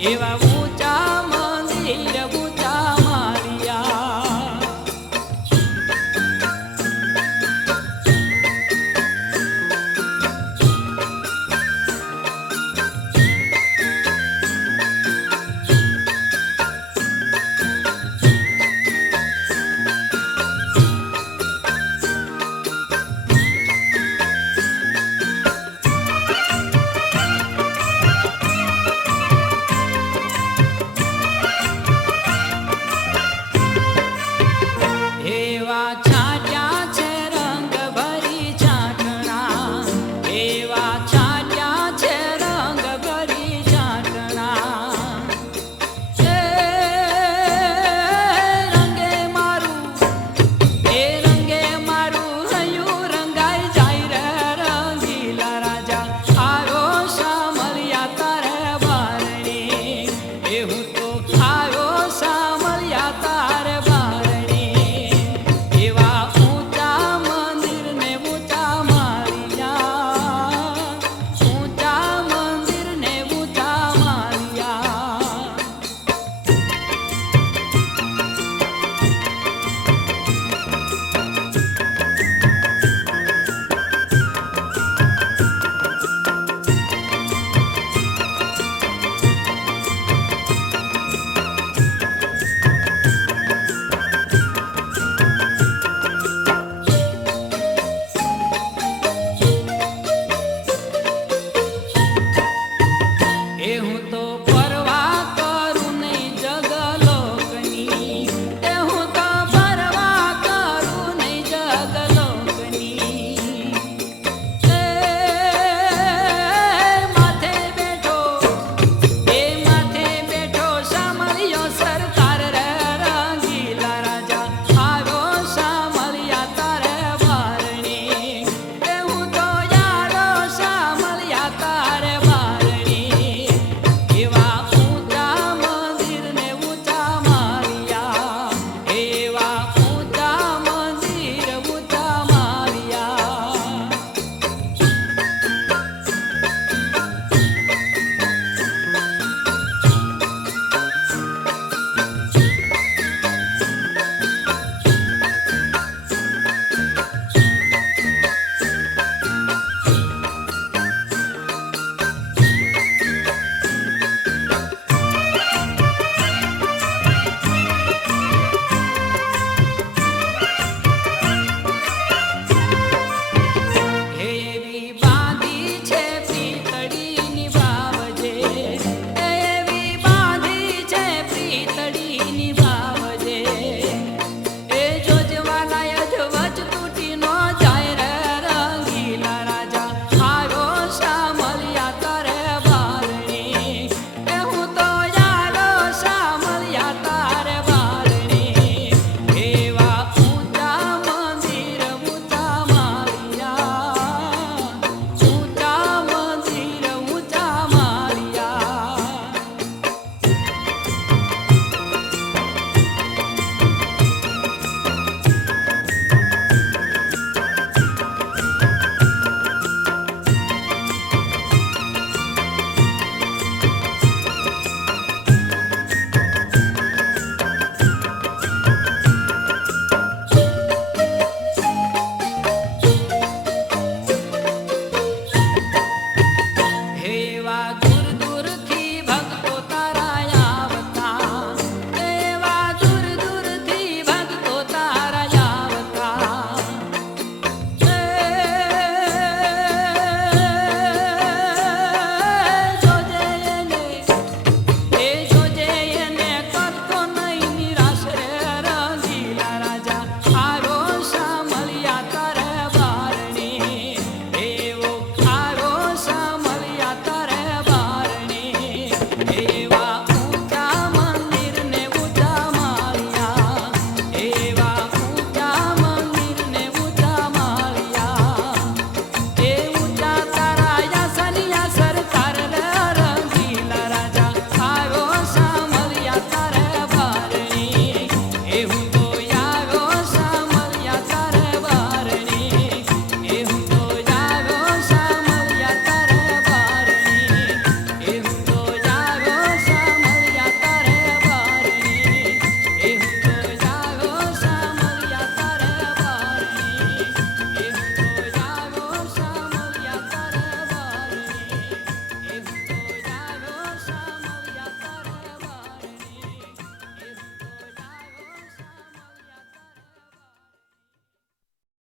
એવા ઊંચા મંદિર ઊંચા માળિયા. એવા છાટ્યા છે રંગ ભરી ચાટણા, એવા છાટ્યા છે રંગ ભરી ચાટણા. એ રંગે મારું હૈયું રંગાઈ જાય રે રંગીલા રાજા. આવ્યો સામલિયા તારે બારણી, એ હું તો આવ્યો સામલિયા તારે બારણી. એવા ઊંચા મંદિર ને ઊંચા માળિયા, ઊંચા મંદિર ને ઊંચા માળિયા. એ હું તો પરવા કરું નહીં જગલોકની, એ હું તો પરવા કરું નહીં જગલોકની. એ માથે બેઠો સામલિયો સરકાર રે રંગીલા રાજા. આવ્યો સામલિયા તારે બારણી, એ હું તો યારો સામલિયા તારે બારણી. એવા ઊંચા મંદિર ને ઊંચા માળિયા, એવા ઊંચા મંદિર ઊંચા માળિયા. એવી બાંધી છે પ્રીતડીની વાવજે, એવી બાંધી છે પ્રીતડીની વાવજે. એ જોજવાના અધવચ તૂટી નો જાય રે રંગીલા રાજા. આવ્યો સામલિયા તારે બારણી, એ હું તો યારો સામલિયા તારે બારણી. એવા ઊંચા મંદિર ઊંચા માળિયા, ઊંચા મંદિર ઊંચા માળિયા. એવા દૂર દૂરથી ભક્તો તારા આવતા, એવા દૂર દૂરથી ભક્તો તારા આવતા. જોજે એને કરતો નહીં નિરાશ રે રંગીલા રાજા. આવ્યો સામલિયા તારે બારણી, એવો આવ્યો સામલિયા તારે બારણી. એવા